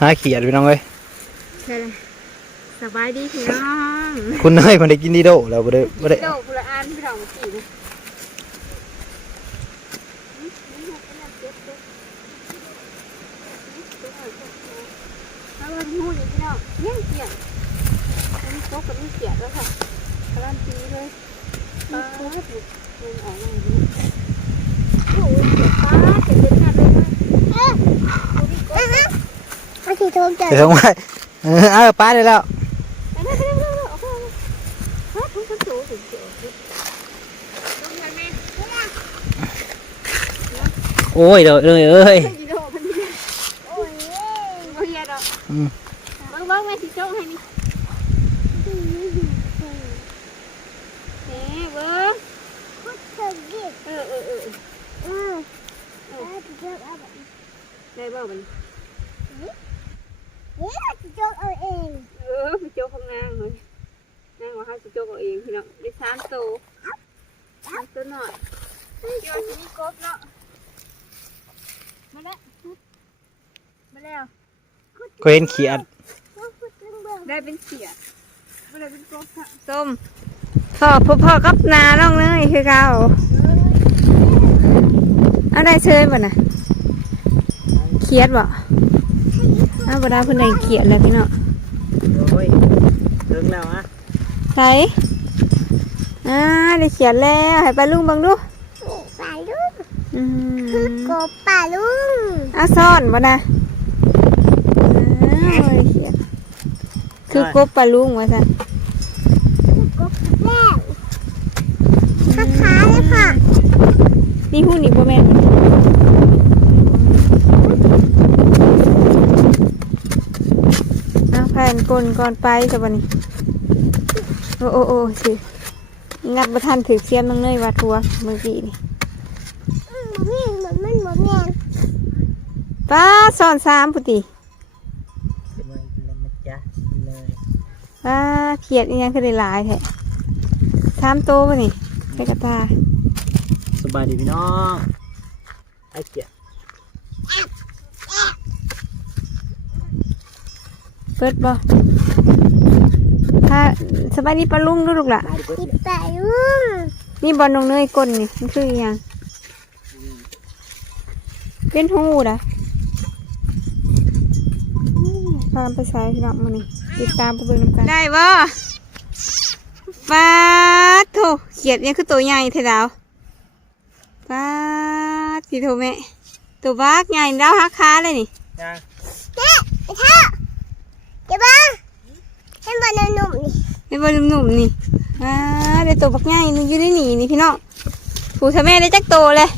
หาเขียดพี่น้องเอ้ยใช่เลยสบายดีพี่น้องคุณเนยมันได้กินดีโดแล้วบ่ได้บ่ได้โดกุละอันพี่น้องกี่นะเอาละงูนี่พี่น้องเลี้ยงเกียดอันนี้โต๊ะกับนี่เกียดแล้วค่ะกำลังตีเลยปลาถูกดึงออกมาอย่างนี้โอ้ยปลาเจ็บเจ็บหนักเลยนะเอ๊ะดูดิกบ เอาสีทองจัดเดี๋ยวส่งไว้เออเอาป้าได้แล้วไปเร็วไปเร็วไปเร็วออกมาฮะทุ่งกระโจถึงเจียวสิลงไปแม่โอ้ยเดี๋ยวเลยเอ้ยเฮ้ยดีโดมันนี่โอ้ยบ่เฮียดอกอืมเบิ่งเบิ่งแม่สิโจ้ให้นี่แหมเบิ่งพุทธดิเออเออเอออืมเอาสีทองเอาแบบนี้ได้บ่มันเดี๋ยวสีทองเอาเอ พี่โจ้เออเองเออไปโจ้ข้างนางเลยนางว่าให้สิโจ้เอาเองพี่น้องได้สามตัวสามตัวหน่อยเดี๋ยวสิมีกบเนาะมาแล้วมาแล้วก็เห็นเขียด ได้เป็นเขียดม่ได้เป็นกบค่ะส้มพ่อพ่อพ่อกับนาน้องเนยคือเขาเอาได้เชยบ่น่ะเขียดบ่ อาบ่ได้เพิ่นได้เขียดแล้วพี่น้องโอ้ยถึงแล้วอะใส่อ่าได้เขียดแล้วให้ไปลุงเบิ่งดูป่าลุงอืคือกมบป่าลุงเอาซ่อนบ่น่ะอ้าวได้เขียดคือกบปลาลุงว่าซั่นคือกบแม่ขาขาเลยค่ะนี่ฮู้นี่บ่แม่นเอาแผ่นกลนก่อนไปซะบัดนี้โอ้โอ้โอ้สิงัดบ่ทันถือเสียมน้องเนยว่าทัวเมื่อกี้นี่อืมบ่มีมันมันบ่แม่นป้าซ่อนสามพุติเป็นมาแล้วนะจ๊ะเลยป้าเขียดอีหยังคือได้หลายแท้สามโตป่ะนี่ไปกระตาสบายดีพี่น้องไอ้เขียด เปิดบ่ถ้าสบายดีปลาลุงดูลูกล่ะติดป่าลุงนี่บอลนงเนยก้นนี่มันคืออีหยังเป็นหูด่ะพากันไปใส่พี่น้องมานี่ติดตามไปเบิ่งนำกันได้บ่ป้าดโถเขียดเนี่ยคือตัวใหญ่เท่ดาวป้าดพี่โทแม่ตัวบักใหญ่ดาวหักขาเลยนี่ยังเจ๊ไปเท่าเจ๊บ้า เห็นบ่หนุ่มๆนี่เป็นบอลหนุ่มๆนี่อ่าได้ตัวบักใหญ่นึงอยู่ในหนีนี่พี่น้องผู้ทำแม่ได้จักโตเลย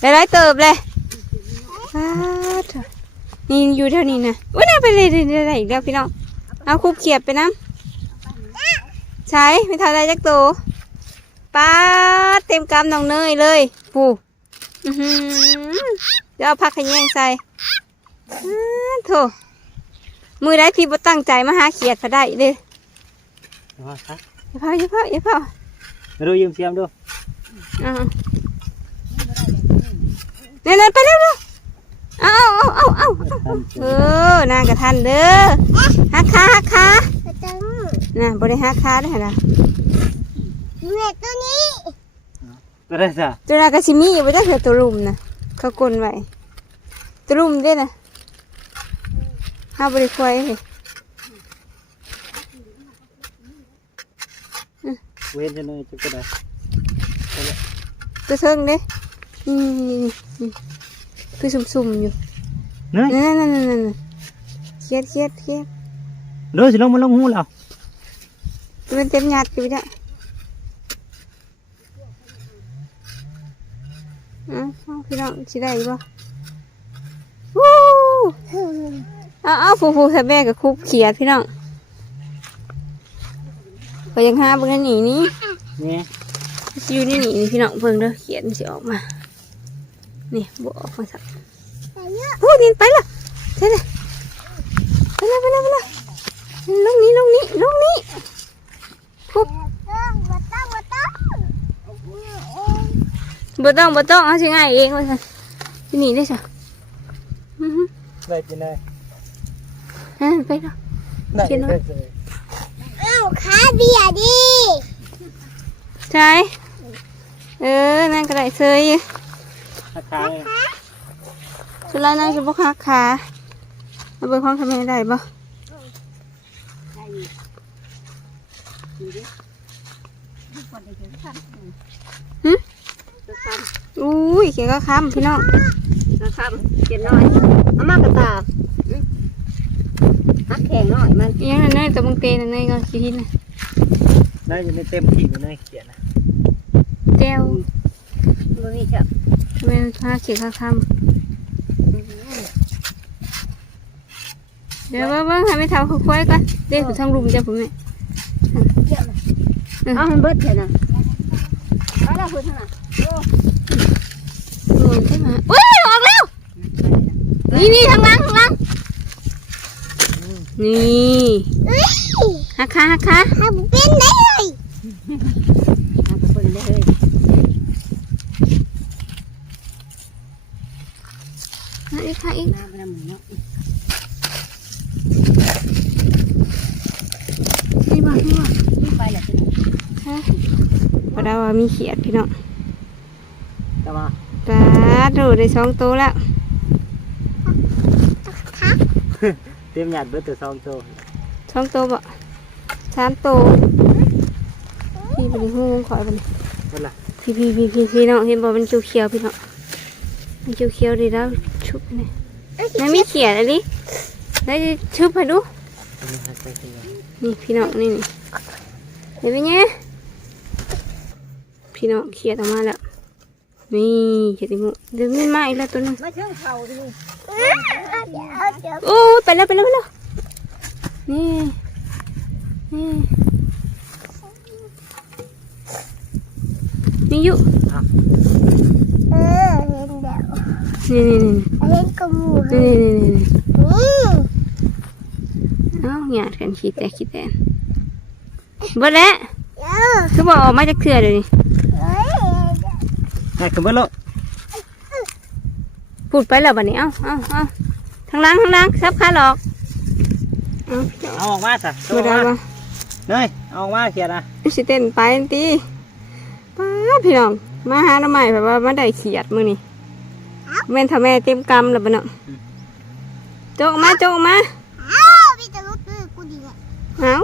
ได้ร้อยเติบเลยป้าถนี่อยู่เท่านี้นะว่าได้ไปเลยได้ได้อีกแล้วพี่น้องเอาคูบเขียบไปน้ำใช้ไม่ทันได้จักโตป้าเต็มกำน้องเนยเลยผู้เดี๋ยวเอาพักขยงใส่โถ มือได้ที่บ่ตั้งใจมาหาเขียดพอได้เลยมาครับอย่าเผาอย่าเผาอย่าเผาดูยืมเสียมดูอ่าเร็วๆไปเร็วๆเอาเอาเอาเอาเอาเออนางกระทันเด้อฮักขาฮักขาไปจังน่ะบริฮักขาได้อล่ะแม่ตัวนี้ ตัวได้จ้ะตัวรากาชิมีอยู่บ่ได้เถอะตัวรุมนะเขากลนไว้ตัวรุมเด้นะ ห้าบริควายเลยเว้นจะเลยจะก็ได้ตัวเทิงเด้นี่นี่นี่นี่คือสุ่มๆอยู่เนื้อนั่นนั่นนั่นนั่นเครียดเครียดเครียดเด้อสิลงมาลงหูเราตัวเป็นเต็มหยัดอยู่เนี่ยอะเอาพี่น้องสิได้บ่วู้เอาเอาฟูฟูแทบแม่กับคุบเขียดพี่น้องไปยังหาเบิ่งอันนี้นี่นี่อยู่ในนี่นี่พี่น้องเบิ่งเด้อเขียนมันสิออกมา นี่บออกมาสักไปเยอะโอ้ดินไปละใช่เลยไปเลยไปเลยไปเลยลงนี้ลงนี้ลงนี้คุบต้องบ่ต้องบ่ต้องบ่ต้องบ่ต้องเอาสิง่ายเองว่าซั่นที่นี่ได้ซะอื้อหือได้กินได้เอ้ยไปเนาะกินเนอะอ้าวขาเบียร์ดิใช่เออนั่นก็ได้เซยอยู่ราคาเลยนะสุดแล้วนั่นจะบกหักขาเอาเบิ่งของทำไมได้บ่หึอุ้ยเขียนก็ค้ำพี่น้องนะครับเจ็ดน้อยเอามากระตา ฮักแข็งน้อยมันอิหยังนั่นเนยตัวมึงเตนนั่นเนยก็ขี้หินน่ะได้ยังไม่เต็มที่อยู่เลยเขียนนะแก้วบ่มีครับทำไมมันพาเขียนก็ค้ำเดี๋ยวเบิ่งๆให้ไม่เท่าเขาควายก่อนเด็กอยู่ทางรุมจ้ะผมแม่เอามันเบิดเถอะนะเอาแล้วพูดเท่านั้นโอ้ยขึ้นมาอุ้ยออกแล้วนี่นี่ทางหลังทางหลัง นี่เอ้ยฮักขาฮักขาทำเป็นได้เลยเอาไปเพิ่นได้เลยฮักอีกฮักอีกน้ำมันน้ำหมูเนาะนี่บ่นี่บ่นี่ไปแล้วพี่น้องฮะพอดาว่ามีเขียดพี่น้องแต่ว่าปลาดูได้สองตัวแล้ว เตรียมหยาดเบิดแต่ซองโตสองตัวบ่สามตัวพี่เป็นหูขอยเป็นเบิดละพี่พี่พี่พี่พี่น้องเห็นบ่มันเขียวเขียวๆพี่น้องมันเขียวเขียวๆดีแล้วชุบไปนี่นั่นมีเขียดอะไรได้ชุบให้ดูอันนี้หักไปเสียนี่พี่น้องนี่นี่เห็นไหมเนี่ยพี่น้องเขียดออกมาแล้วนี่เขียดอีกมุเดี๋ยวมันมาอีกแล้วตัวหนึงมาเชิงเขาดิเดี๋ยวเดี๋ยว โอ้ยไปแล้วไปแล้วไปแล้วนี่นี่นี่อยู่เออเห็นแล้วนี่นี่นี่เห็นกระมูนี่นี่นี่นี่นี่เอ้าหยาดกันขี้แตกขี้แตนเบิดแล้วเออคือบอกออกมาจากเถื่อเดี๋ยวนี้เฮ้ยหักขึ้นเบิดแล้วพูดไปแล้วบัดนี้เอ้าเอ้าเอ้า ทางหล่างทางหล่างซับขาหลอกเอ้าเอาออกมาสิบ่ได้บ่เนยเอาออกมาเขียนนะสิเต้นไปนั่นตีป้าพี่น้องมาหาหน้ำใหม่แบบว่ามาได้เขียดมือนี่แม่นทำแม่เต็มกำแล้วปะเนาะโจกออกมาโจกออกมาอ้าวพี่จะลุกเลยกูดีเลยเอา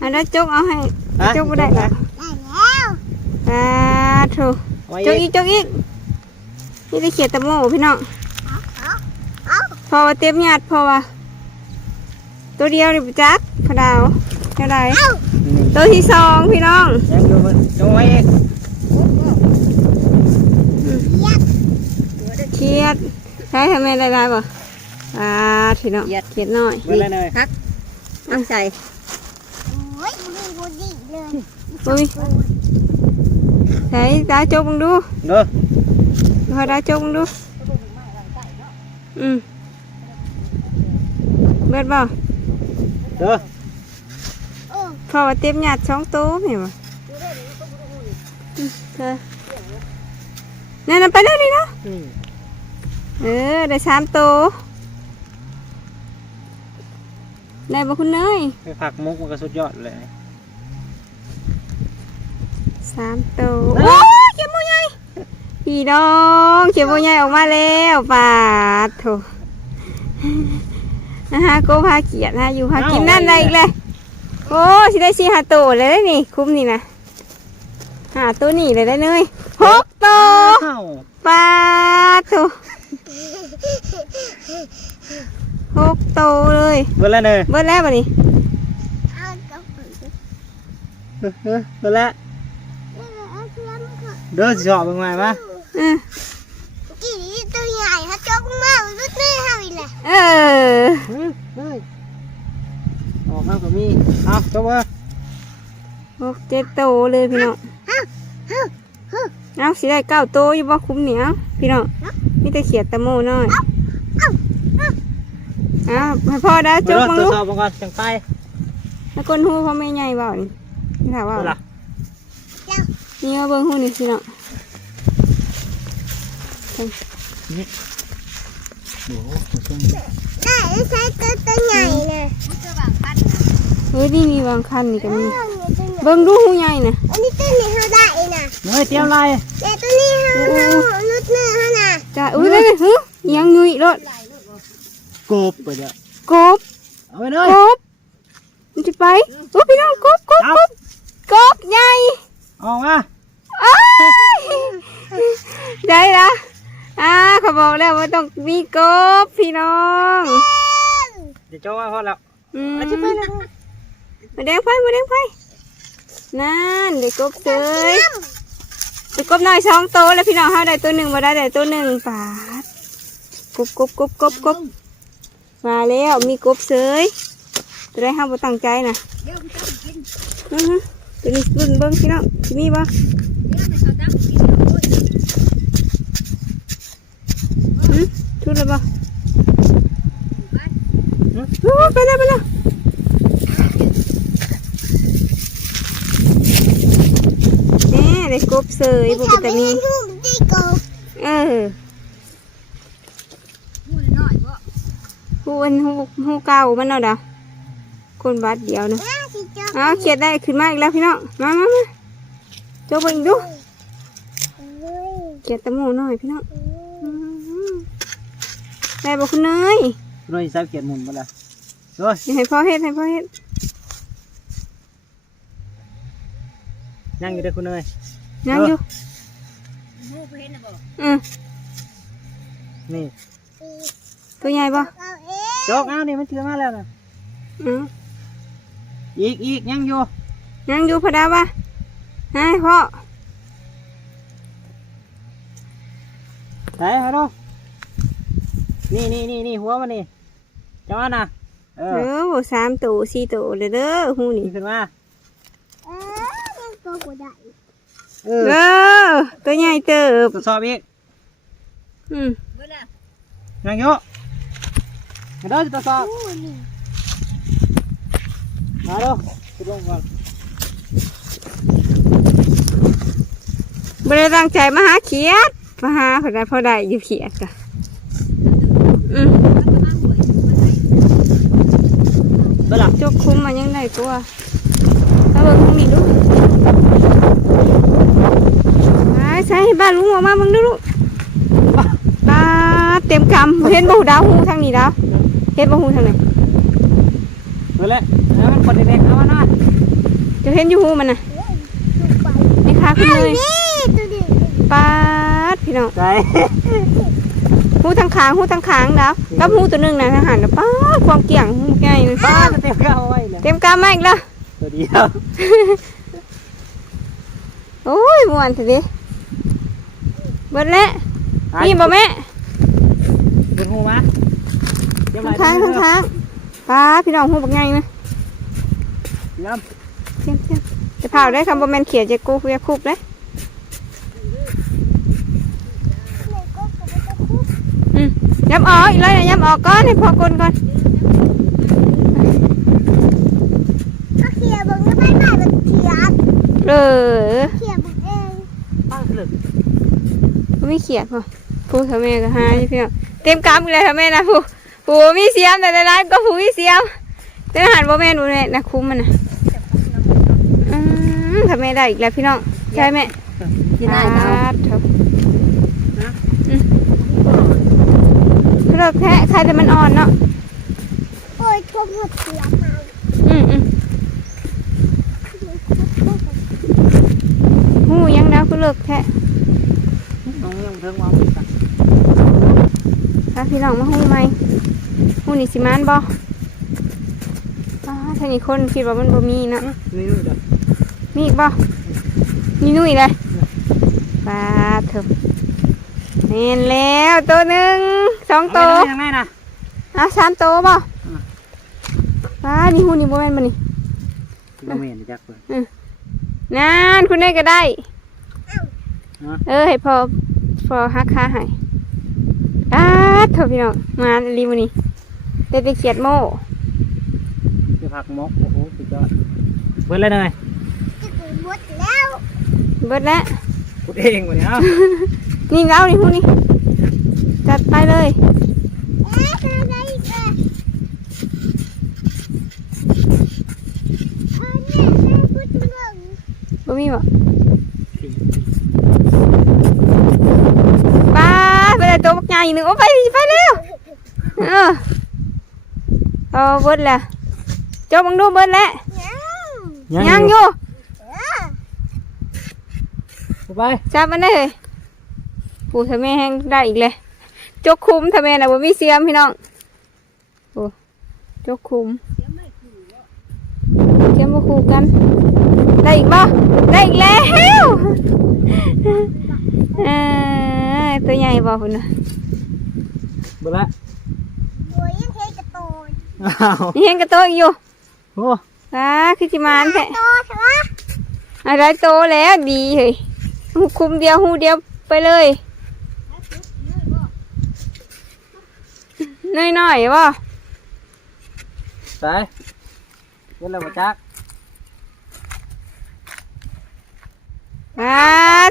อันนั้นโจกเอาให้โจกไม่ได้หรอกได้แล้วตาโถไว้โจกอีกโจกอีกนี่ได้เขียดตะโมพี่น้องเอาเอา พอว่าเต็มหยาดพอว่าตัวเดียวนี่ประจักพะดาวเท่าไหรนี่ตัวที่สองพี่น้องยังดูมันจงไว้เองเขียดใช้ทำไมได้ได้บ่อ่าพี่น้องเขียดน้อยเบิดแล้วเนยเอาใส่โอ้ยกูดีกูดีเลยอุ้ยใช้ตาโจกมึงดูเด้อพอตาโจกมึงดูอืม เบิดบ่เด้อโอ้พอว่าเต็มหยาดสองตัวเห็นบ่อืมเธอนั่นนะไปเลยนี่เนาะนี่เออได้สามตัวได้บ่คุณเนยไปผักมุกมันก็สุดยอดเลยสามตัวโอ้ยเขียวโมใหญ่พี่น้องเขียวโมใหญ่ออกมาแล้วปาดโถ นะฮะโกพาเกียรตินะอยู่พากินนั่นได้อีกเลยโอ้สิได้สี่ห้าตัวเลยได้นี่ คุ้มนี่นะหาตัวนี่เลยได้เนยหกตัวอ้าวปาดโถหกตัวเลยเบิดแล้วเนยเบิดแล้วบ่นี่เอากระปุกเออเออเบิดแล้วเอาเพื่อนก่อนเด้อสิชอบมึงมามาเออกี่ ตัวใหญ่ถ้ากมามันลุกเลยเฮาอีกแหละเออเฮ้ยเฮ้ยออกมาก็มีเอาจบเว้ยหกเจ็ดโตเลยพี่น้อง เอาสิได้เก้าโตอยู่บ่คุ้มเหนียวพี่น้องมีแต่เขียดตะโมน้อยเอาให้พ่อได้จเดี๋ยกมังตรวลูกสอบมันก่อนจังไปแล้วก้นหูพ่อไม่ใหญ่เปล่านี่นี่ถามว่าเบิดละนี่มาเบิ่งหูนี่พี่น้อง โอ้โหซุ่มได้แล้วใช้ตัวตัวใหญ่นะมันจะบางพันนะเฮ้ยนี่มีบางคันนี่ก็มีอ้าวนี่ตัวใหญ่เบิ่งดูหูใหญ่น่ะอันนี้ตัวนี้เขาได้นะเนยเตรียมอะไรแต่ตัวนี้เขาเขาลุดเนื้อเขาน่ะจ้าอุ้ยได้เลยฮึยังยุยรถกบไปเด้อกบเอาไปเลยกบมันจะไปโอ้พี่น้องกบกบเอากบกบใหญ่ออกมาอ้ายได้ละ อ่าเขาบอกแล้วว่าต้องมีกบพี่น้องเดี๋ยวเจ้าว่าพอแล้วอืมอาจจะไปแล้วมาแดงไฟมาแดงไฟนั่นเด็กกบเสยเด็กกบน้อยสองโตวแล้วพี่น้องห้าได้ตัวหนึ่งมาได้ได้ตัวหนึ่งปาดกบกบกบกบกบมาแล้วมีกบเสยจะได้ห้ามบ่ตั้งใจนะเดี๋ยวพี่ต้องกินอือฮึตัวนี้รุ่นเบิ้งพี่น้องที่มีบ่ เดี๋ยวมันเขาตั้งกินโอ้ย อื มทุนแล้วบ่บ้านโอ้ไปแล้วไปแล้วแน่ได้กบเสยบุกแต่มีลูกดีกบเออพูดน้อยบ่หูอันหูหูเก่ามันเนาะเด้อคนบาดเดียวเนาะน่าสิจ๊ะอ้าวเขียดได้ขึ้นมาอีกแล้วพี่น้องมามามาโจเบิ่งดูเฮ้ยเขียดตะหมูหน่อยพี่น้องอื้อหือ ได้บ่คุณเนยเนยซับเขียนหมุนไปแล้วโอ้ยอย่าให้พ่อเฮ็ดให้พ่อเฮ็ดยังอยู่เด้อคุณเนยยังอยู่หูเพิ่นน่ะบ่อืมนี่ตัวใหญ่บ่เอาเองโจกเอานี่มันเชื่อมาแล้วนะอืมอีกอีกยังอยู่ยังอยู่พะดาวะให้พ่อไห นฮัลโหลนี่นี่นี่นี่หัวมันนี่เจ้าว่านะเอเอออบ่สามตัวสี่ตัวเลยเด้อหูนี่นี่ขึ้นมาเออยังตัวกูได้เอเอออตัวใหญ่เติบตรวจสอบอีกอืมเบิ่งแล้วยังอยู่มาเด้อตรวจสอบโอ้นี่มาเด้อขึ้นลงก่อนบ่ได้ตั้งใจมาหาเขียดมาหาพะดาพอได้อยู่เขียดกะ อืมมันก็มาหวยมันไปเบิ่งล่ะจกคุ้มมันยังได้ตัวเอาเบิ่งตรงนี้ดูไปใช้ให้บ้านลุงออกมาเบิ่งดูลูกปลาเต็มกำเห็นบ่หูดาวหูทางนี้ดาวเห็นบ่หูทางไหนเบิ่งเลยเอามันคนเด็กๆเอามาหน่อยจะเห็นอยู่หูมันน่ะถูกไปนี่ค่ะคุณเลยนี่ตัวเด็กปาดพี่น้องใจ หูทางขางหูทางขางดาวกับหูตัวหนึงนะทหารนะป้าดความเกี่ยงหูใหญ่เลยบ้าจะเต็มก็เอาไว้เลยเต็มกำมาอีกแล้วตัวเดียวโอ้ยม่วนสิดิเบิดแล้วนี่บ่แม่เป็นหูมะเดี๋ยวทางไหลทางทางทางป้าดพี่น้องหูบักใหญ่นะเดี๋ยวเทียมเทียมจะเผาได้คำบ่แม่นเขียดจะกูจะคุบเลยอืม ย้ำออกอีกเลยนะย้ำออกก่อนให้พอกลนก่อนก็เคลียร์บึงก็ไม่ได้แบบเขียดเออเคลียร์บึงเองตั้งขึ้นบ่มีเขียดป่ะผู้ทำแม่ก็หาอยู่พี่น้องเต็มกำอีกเลยทำแม่นะผู้ผู้มีเสียมแต่ในร้านก็ผู้มีเสียมแต่อาหารบ่แม่นบ่แม่นะคุ้มมันนะอืมทำแม่ได้อีกแล้วพี่น้องใช่ไหมที่ได้เอา เถอะอืม เลิกแท้ใครแต่มันอ่อนเนาะโอ้ยทุบหมดเสียมาอืมอืมหูยังดาวก็เลิกแท้น้องยังเพิ่งวางมือกันถ้าพี่น้องมาหูไหมหูนี่สิมานบ่อ้าท่านี้คนคิดว่ามันบ่มีเนาะนี่นู่นเด้อมีอีกบ่นี่นุ่ยเลยปลาเถอะเห็นแล้วตัวหนึ่ง สองตัวยังไงนะอะสามตัวบ่อืมปลานี่หูนี่บ่แม่นบ่นี่บ่เห็นจักเพิ่นนั่นคุณได้ก็ได้ฮะเออให้พอพอฮักค่าให้อ้าเถอะพี่น้องมาลีมื้อนี้ได้ไปเขียดโม่คือผักมกโอ้โหสุดยอดเบิ่งเลยหน่อยจะถึงหมดแล้วเบิดแล้วพูดเองวันนี้เอ้านี่เอานี่หูนี่ จัดไปเลยเอ๊ะอะไรอีกอะอันนี้แม่พูดถึงเรื่องบ่มีบ่ป้าไปได้ตัวบักใหญ่หนึ่งโอ้ไปไปเร็วเออเอาเบิดแล้วเจ้าบังดูเบิดแล้วยังยังอยู่เออไปจับมันได้เลยปูทำแม่แห้งได้อีกเลย จกคุมทำแม่น่ะบ่มีเสียมพี่น้องโอ้จกคุมเสียมบ่คู่กัน ได้อีกบ่ได้อีกแล้วเออตัวใหญ่บ่พุ่นน่ะเบิดละโอ้ยยังเห็นกระโตนอ้าวนี่เห็นกระโตอีกอยู่โอ้อ่าคือจิมานแท้โตใช่ไหมอะไรโตแล้วดีเฮ้ยคุมเดียวหูเดียวไปเลย น้อยๆบ่ไปเบิดแล้วบ่จักอ่า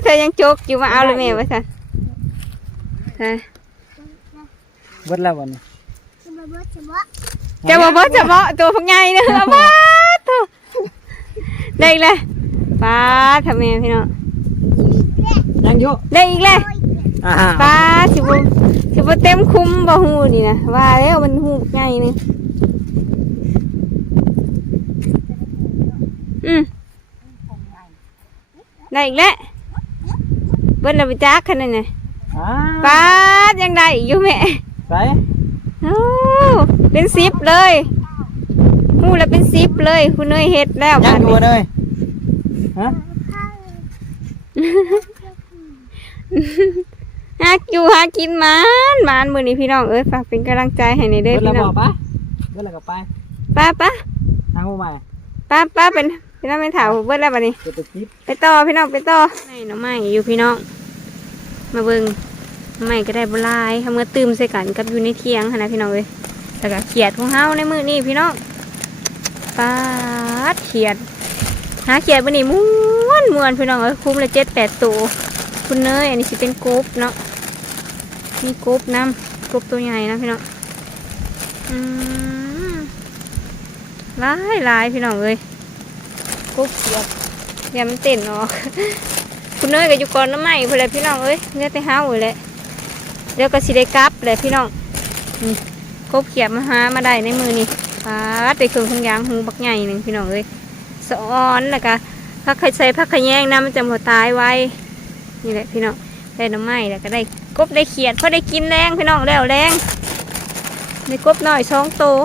เธอยังจกอยู่มาเอาเลยแม่ว่าสันฮะเบิดแล้วบ่นี่จะมาเบิดจะบ่จะบอกว่าจะบอกตัวพวกไงเนอะป้าตัวได้อีกเลยป้าทำไมพี่น้องยังอยู่ได้อีกเลยอ่าป้าสิบ สิบเต็มคุ้มบ่หูนี่นะว่าแล้วมันหูไงนี่อืมได้อีกแล้วเบิ้ลเราไปจักขนาดไหนอ่าป้าดยังได้อีกอยู่แม่ไปโอ้เป็นซิปเลยหูแล้วเป็นซิปเลย คุณเนยเฮ็ดแล้วยังอยู่บัดนี้เลยฮะ หาอยู่หากินหมานหมานมือนี้พี่น้องเอ้ยฝากเป็นกำลังใจให้ในเด้อเบิดแล้พี่วน้บอองกปะเบิดแล้วก็ไปป้าป้าหาผู้ใหม่ป้าป้าเป็นพี่น้องเป็นถาวเบิดแล้วบัดนี้จะไปคลิปไปต่อพี่น้องไปต่อไม่น้องไม่อยู่พี่น้อง มาเบิ่งน้องไม่ก็ได้บหลายทำเมื่อตื่มใส่กันกับอยู่ในเทียงหั้นนะพี่น้องเอ้ยแล้วก็เขียดของเฮาในมือนี้พี่น้องป้าดเขียดหาเขียดบันนี้ม้วนม้วนพี่น้องเอ้ยคุ้มเลยเจ็ดแปดตัวคุณเนยอันนี้สิเป็นกบเนาะ มีกบน้ำกบตัวใหญ่นะพี่น้องอืมลายลายพี่น้องเอ้ยกบเขียดเดี๋ยวมันเต้นออกคุณเนยก็อยู่ก่อนน้ำใหม่พอเลยพี่น้องเอ้ยเนื้อแต่ห้าวเลยและเดี๋ยวก็สิได้กลับเลยพี่น้องนี่กบเขียดมาหามาได้ในมือนี่ปาดไปเครื่องทงยางหูบักใหญ่หนึ่งพี่น้องเอ้ยสอนแล้วก็พักไข่ใส่พักขะแยงนะมันจะหมดตายไว้นี่แหละพี่น้องได้น้ำไม้แล้วก็ได้ กบได้เขียดเพราะได้กินแรงพี่น้องแล้วแรงได้กบหน่อยสองโตว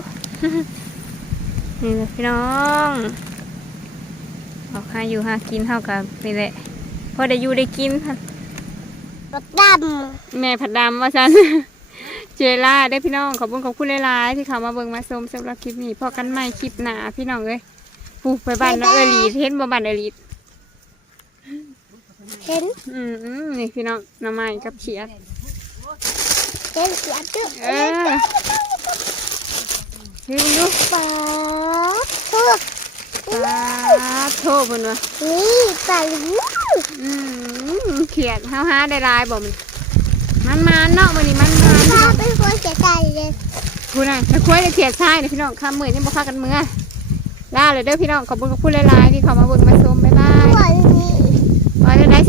นี่แหละพี่น้องเอาหาอยู่หากินเท่ากับนี่แหละพอได้อยู่ได้กินรถดแม่ผัดดำว่าฉันเจล่าได้อพี่น้องขอบคุณขอบคุณหลายๆที่เขามาเบิ่งมาชมสำหรับคลิปนี้พอกันใหม่คลิปหน้าพี่น้องเอ้ยปูไปบ้านน้องเอลีดเห็นบ่บ้านเอลีดำ เห็นอืมอืมนี่พี่น้องหน้ำไม้กับเขียดเห็นเสียงจุ๊เออเฮ้ยดูปลาตัวปลาโทษเพิ่นว่านี่ปลาลิ้นอืมเขียดห้าห้าได้หลายบ่มันมันมาเนาะมันนี่มันมาปลาเป็นคนเสียใจเลยคุณน่ะจะคุยได้เขียดทรายเลยพี่น้องข้ามมือนี่บ่พากันมือลาเลยเด้อพี่น้องขอบคุณขอบคุณหลายๆที่เขามาเบิ่งมาชม บ๊า